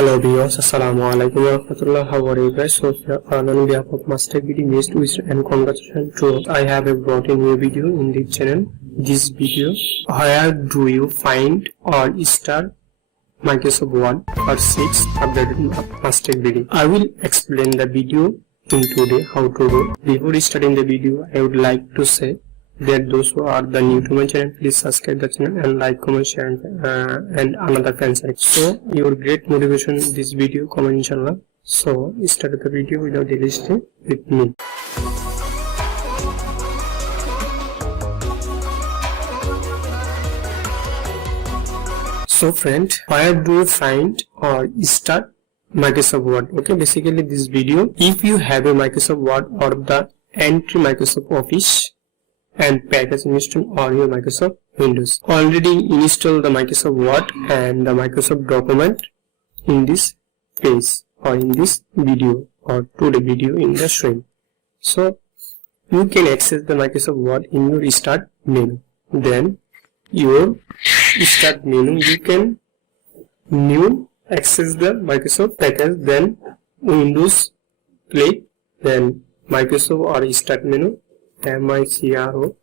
Hello viewers, assalamu alaikum warahmatullah. How are you guys? So here on behalf of Master Video Best wishes and congratulations to I have brought a new video in this channel. This video, where do you find or start Microsoft Word for 6 updated Master Video? I will explain the video in today how to do. Before starting the video, I would like to say that those who are the new to my channel, please subscribe the channel and like, comment, share and another fan site. So your great motivation this video, comment inshallah. So start the video without delay with me. So friend, where do you find or start Microsoft Word? Okay, basically this video, if you have a Microsoft Word or the entry Microsoft Office and package installed on your Microsoft Windows. Already install the Microsoft Word and the Microsoft document in this page or in this video or today video in the stream. So you can access the Microsoft Word in your start menu. Then your start menu, you can new access the Microsoft package, then Windows click, then Microsoft or start menu, MICRO,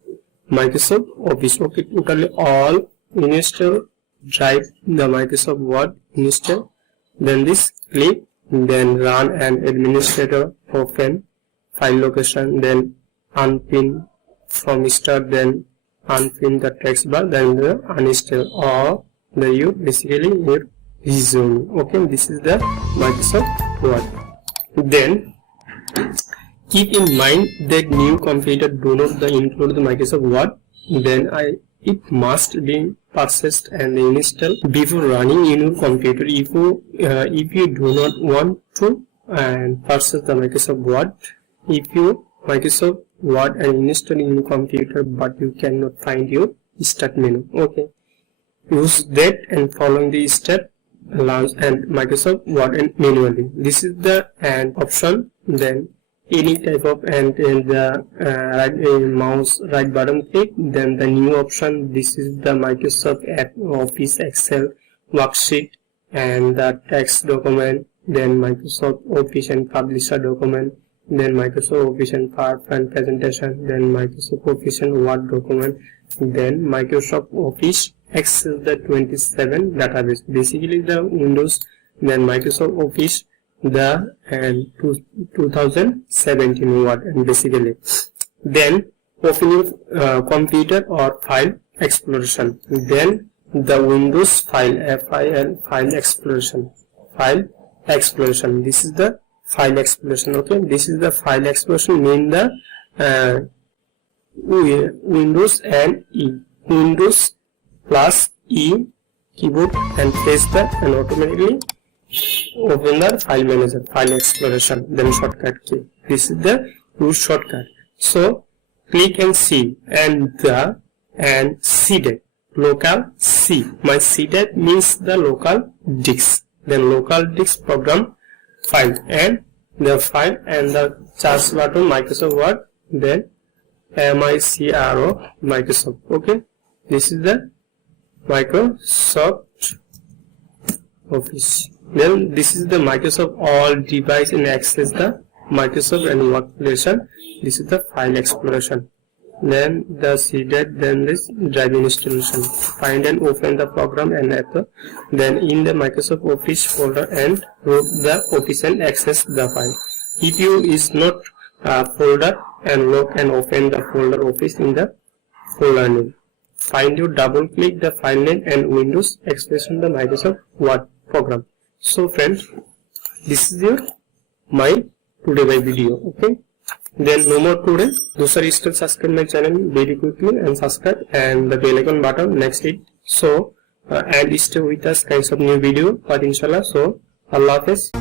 Microsoft Office. Okay, totally all install, drive the Microsoft Word install, then this click, then run and administrator, open file location, then unpin from start, then unpin the text bar, then the uninstall or the you basically your resume. Okay, this is the Microsoft Word. Then keep in mind that new computer do not include the Microsoft Word. Then it must be purchased and installed before running in your computer. If you do not want to purchase the Microsoft Word, if you Microsoft Word and install in your computer but you cannot find your start menu, okay, use that and following the step, launch and Microsoft Word and manually. This is the option. Then any type of and the mouse right button click, then the new option. This is the Microsoft Office Excel worksheet and the text document, then Microsoft Office and Publisher document, then Microsoft Office and PowerPoint presentation, then Microsoft Office and Word document, then Microsoft Office Excel the 27 database, basically the Windows, then Microsoft Office the 2017 Word, and basically then open your computer or file exploration, then the Windows file exploration. This is the file exploration. Okay, this is the file exploration mean the Windows and Windows plus E keyboard and press that and automatically open the file manager, file exploration, then shortcut key. This is the use shortcut. So click and see and cdet local C. My cdet means the local disk. Then local disk program file and the file and the search button Microsoft Word, then MICRO Microsoft. Okay, this is the Microsoft Office. Then this is the Microsoft all device and access the Microsoft and workplace. This is the file exploration. Then the cdet, then this drive installation. Find and open the program and app. Then in the Microsoft Office folder and root the Office and access the file. If you is not folder and look and open the folder Office in the folder name. Find you double click the file name and Windows expression the Microsoft Word program. So friends, this is my today video. Okay, then no more today. Those are still subscribe my channel very quickly and subscribe and the bell icon button next it. So and stay with us kinds of new video but inshallah. So Allah Hafiz.